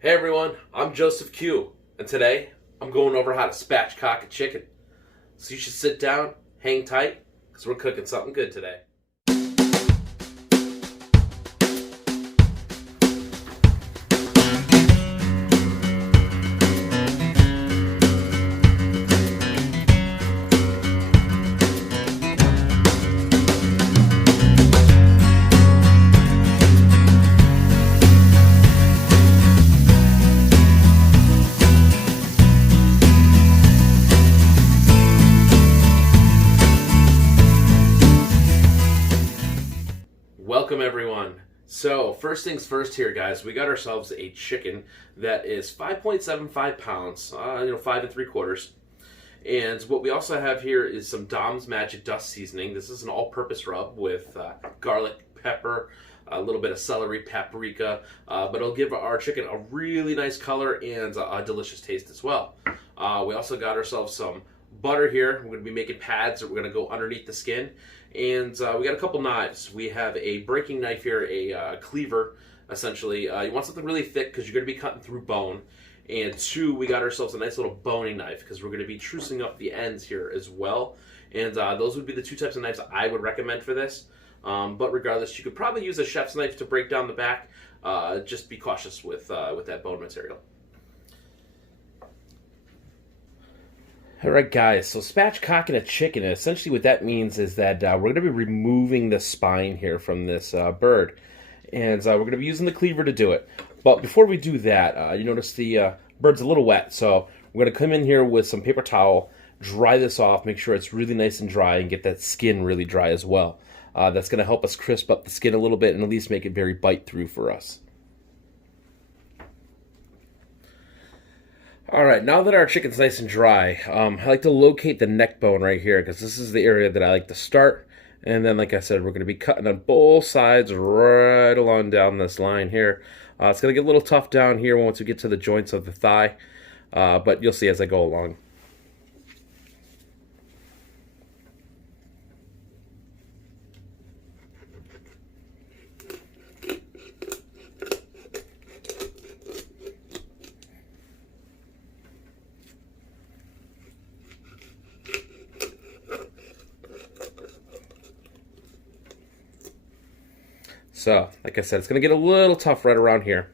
Hey everyone, I'm Joseph Q, and today I'm going over how to spatchcock a chicken. So you should sit down, hang tight, because we're cooking something good today. Welcome everyone. So first things first here, guys, we got ourselves a chicken that is 5.75 pounds, 5 3/4. And what we also have here is some Dom's Magic Dust seasoning. This is an all-purpose rub with garlic, pepper, a little bit of celery, paprika, but it'll give our chicken a really nice color and a delicious taste as well. We also got ourselves some butter here. We're going to be making pads that we're going to go underneath the skin. And we got a couple knives. We have a breaking knife here, a cleaver, essentially. You want something really thick because you're going to be cutting through bone. And two, we got ourselves a nice little boning knife because we're going to be trucing up the ends here as well. And those would be the two types of knives I would recommend for this. But regardless, you could probably use a chef's knife to break down the back. Just be cautious with that bone material. Alright guys, so spatchcocking a chicken, essentially what that means is that we're going to be removing the spine here from this bird. And we're going to be using the cleaver to do it. But before we do that, you notice the bird's a little wet, so we're going to come in here with some paper towel, dry this off, make sure it's really nice and dry, and get that skin really dry as well. That's going to help us crisp up the skin a little bit and at least make it very bite-through for us. Alright, now that our chicken's nice and dry, I like to locate the neck bone right here because this is the area that I like to start. And then, like I said, we're going to be cutting on both sides right along down this line here. It's going to get a little tough down here once we get to the joints of the thigh, but you'll see as I go along. So, like I said, it's going to get a little tough right around here.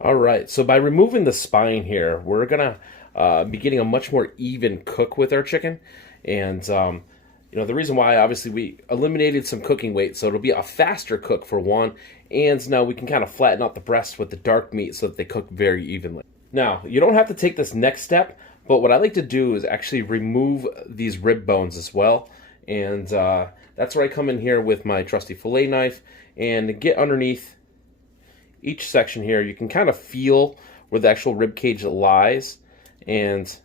Alright, so by removing the spine here, we're going to be getting a much more even cook with our chicken. And the reason why, obviously, we eliminated some cooking weight, so it'll be a faster cook for one, and now we can kind of flatten out the breasts with the dark meat so that they cook very evenly. Now, you don't have to take this next step, but what I like to do is actually remove these rib bones as well, and that's where I come in here with my trusty fillet knife and get underneath each section here. You can kind of feel where the actual rib cage lies and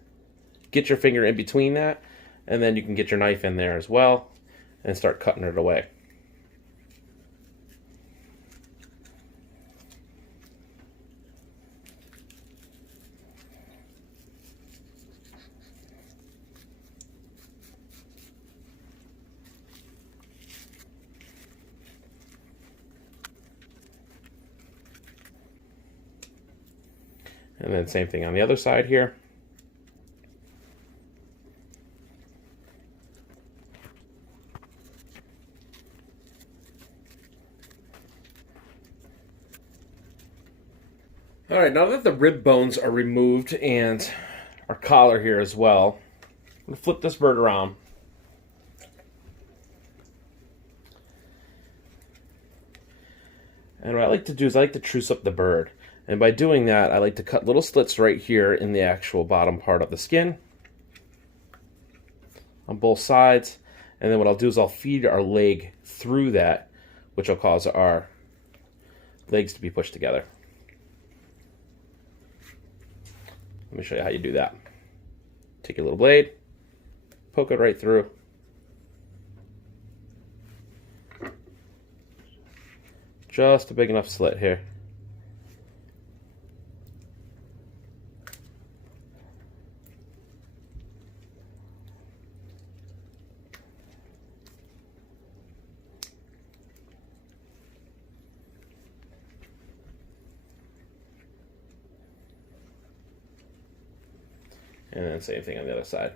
get your finger in between that. And then you can get your knife in there as well and start cutting it away. And then same thing on the other side here. Alright, now that the rib bones are removed and our collar here as well, I'm going to flip this bird around. And what I like to do is I like to truce up the bird. And by doing that, I like to cut little slits right here in the actual bottom part of the skin on both sides. And then what I'll do is I'll feed our leg through that, which will cause our legs to be pushed together. Let me show you how you do that. Take your little blade, poke it right through. Just a big enough slit here. And then same thing on the other side.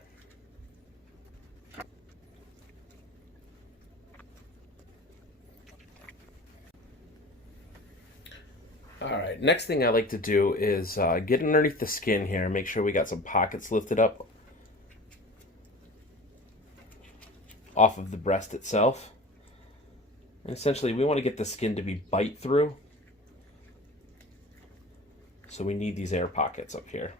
All right, next thing I like to do is get underneath the skin here and make sure we got some pockets lifted up off of the breast itself. And essentially we want to get the skin to be bite through. So we need these air pockets up here.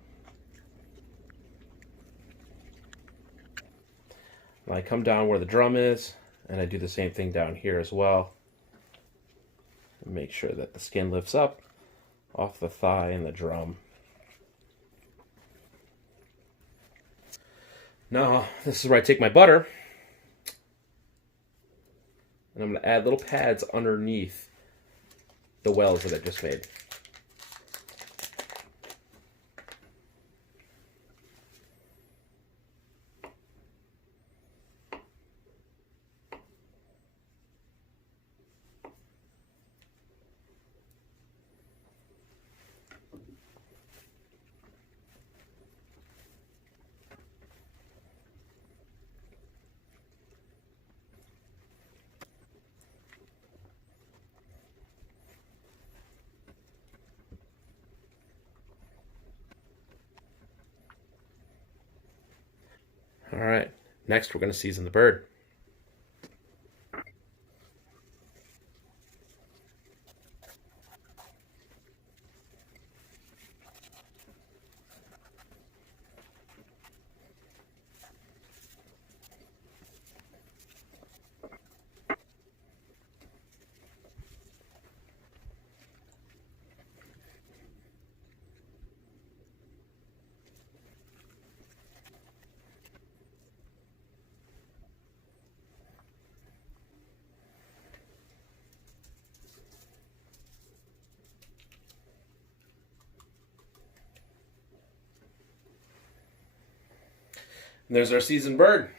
And I come down where the drum is, and I do the same thing down here as well. And make sure that the skin lifts up off the thigh and the drum. Now, this is where I take my butter, and I'm going to add little pads underneath the wells that I just made. All right, next we're going to season the bird. And there's our seasoned bird.